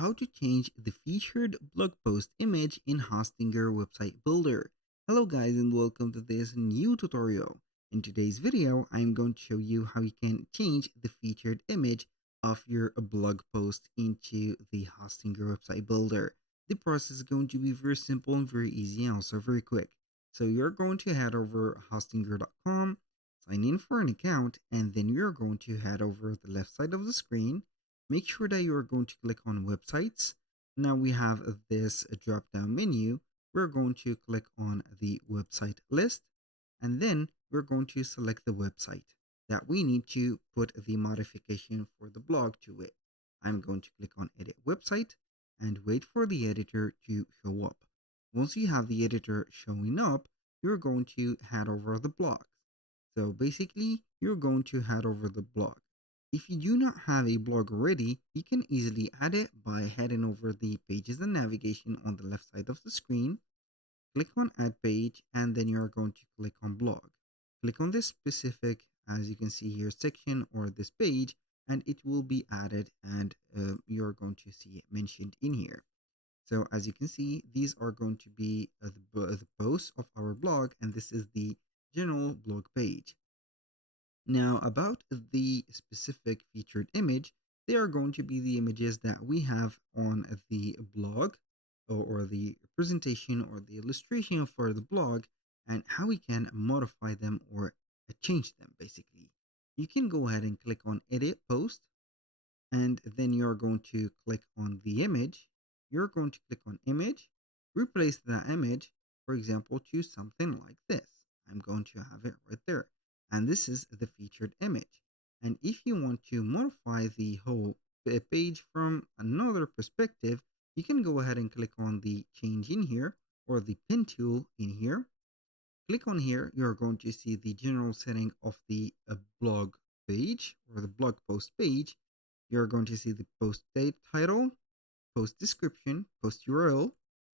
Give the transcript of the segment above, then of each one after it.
how to change the featured blog post image in Hostinger website builder. Hello guys and welcome to this new tutorial. In today's video, I'm going to show you how you can change the featured image of your blog post into the Hostinger website builder. The process is going to be very simple and very easy and also very quick. So you're going to head over hostinger.com, sign in for an account, and then you're going to head over the left side of the screen. Make sure that you are going to click on websites. Now we have this drop down menu. We're going to click on the website list, and then we're going to select the website that we need to put the modification for the blog to it. I'm going to click on edit website and wait for the editor to show up. Once you have the editor showing up, you're going to head over the blog. So basically, you're going to head over the blog. If you do not have a blog already, you can easily add it by heading over the pages and navigation on the left side of the screen. Click on add page and then you're going to click on blog. Click on this specific, as you can see here, section or this page, and it will be added and you're going to see it mentioned in here. So as you can see, these are going to be the posts of our blog, and this is the general blog page. Now, about the specific featured image, they are going to be the images that we have on the blog or the presentation or the illustration for the blog, and how we can modify them or change them basically. You can go ahead and click on edit post, and then you're going to click on the image. You're going to click on image, replace that image, for example, to something like this. I'm going to have it right there. And this is the featured image. And if you want to modify the whole page from another perspective, you can go ahead and click on the change in here or the pen tool in here. Click on here, you're going to see the general setting of the blog page or the blog post page. You're going to see the post date title, post description, post URL,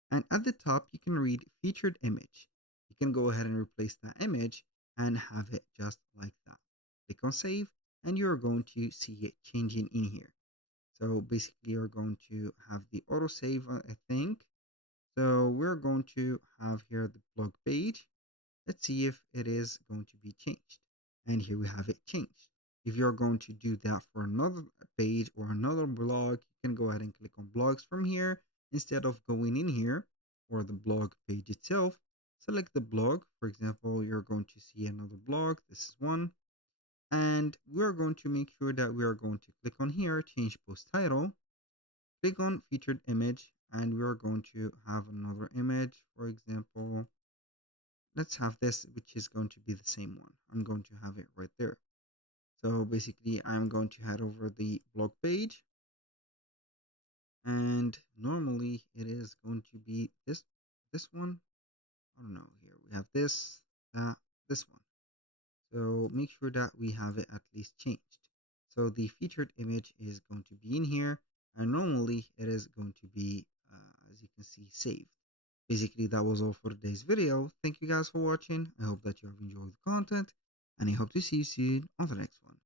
and at the top you can read featured image. You can go ahead and replace that image and have it just like that. Click on save and you're going to see it changing in here. So basically you're going to have the auto save, I think. So we're going to have here the blog page. Let's see if it is going to be changed. And here we have it changed. If you're going to do that for another page or another blog, you can go ahead and click on blogs from here. Instead of going in here or the blog page itself, select the blog. For example, you're going to see another blog. This is one. And we're going to make sure that we are going to click on here, change post title, click on featured image, and we are going to have another image. For example, let's have this, which is going to be the same one. I'm going to have it right there. So basically, I'm going to head over the blog page, and normally it is going to be this one. I don't know. Here we have this this one. So make sure that we have it at least changed. So the featured image is going to be in here, and normally it is going to be as you can see, saved. Basically, that was all for today's video. Thank you guys for watching. I hope that you have enjoyed the content, and I hope to see you soon on the next one.